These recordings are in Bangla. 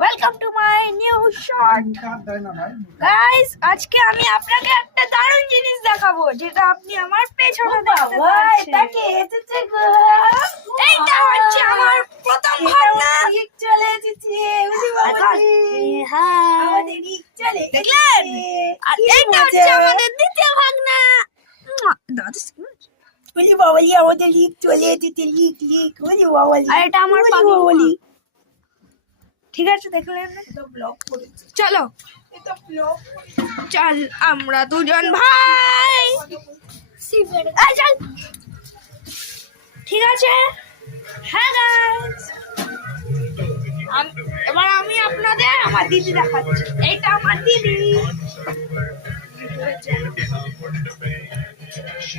Welcome to my new short guys. আজকে আমি আপনাকে একটা দারুণ জিনিস দেখাবো, যেটা আপনি আমার পেছনে দেখতে পাচ্ছেন। এইটা হচ্ছে আমার প্রথম ভাবনা। চলে এসেছে দেখলেন? আর এইটা হচ্ছে আমাদের দ্বিতীয় ভাগনা। বলি বাবালি আমাদের লিক চলে এসেছে লিক বলি বাবালি আর এটা আমার পাগলি। ঠিক আছে, দেখলেন? ব্লক করেছে চলো এটা ব্লক চল আমরা দুজন ভাই। এই চল। ঠিক আছে, হ্যাঁ গাইস, এবার আমি আপনাদের আমার দিদি দেখাচ্ছি। এইটা আমার দিদি,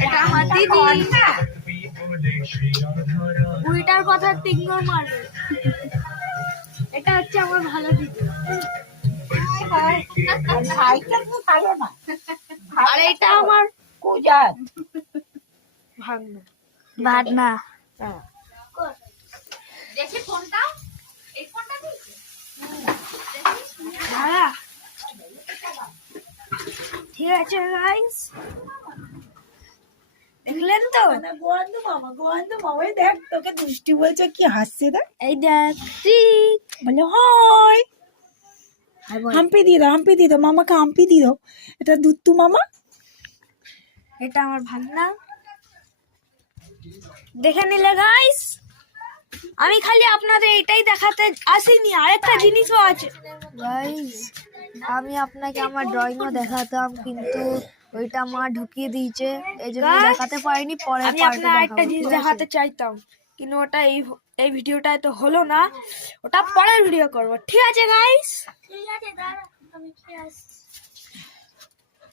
এটা আমার দিদি। বুড়িটার কথা তিঙ্গ মারবে। এটা হচ্ছে আমার ভালো দিদি। ভাইটা তো ভালো না আর এটা আমার কোজাত ভাগনা। ভাগনা। দেখি ফোনটা, এই ফোনটা দিয়েছে। হ্যাঁ, ঠিক আছে গাইস, দেখলেন তো? গোয়ান্দু মামা এই দেখ তোকে দুষ্টি বলছে কি হাসছে দেখ এই দেখ ঠিক বলে হয় হাম্পি দিয়ে দাও মামাকে হাম্পি দিয়ে দাও। এটা দুত্তু মামা। এটা আমার ভাগনা। দেখে নিলে গাইস, আমি খালি আপনাদের এটাই দেখাতে আসিনি, আরেকটা জিনিসও আছে গাইস, আমি আপনাকে আমার ড্রয়িংও দেখাতাম, কিন্তু ওইটা মা ঢুকিয়ে দিয়েছে, এই জন্য Guys, দেখাতে পারিনি। পরে আমি আপনার একটা জিনিস দেখাতে চাইতাম, কিন্তু ওটা এই ভিডিওটায় তো হলো না, ওটা পরের ভিডিও করবো। ঠিক আছে গাইস, ঠিক আছে, দাঁড়া আমি কি আসছি।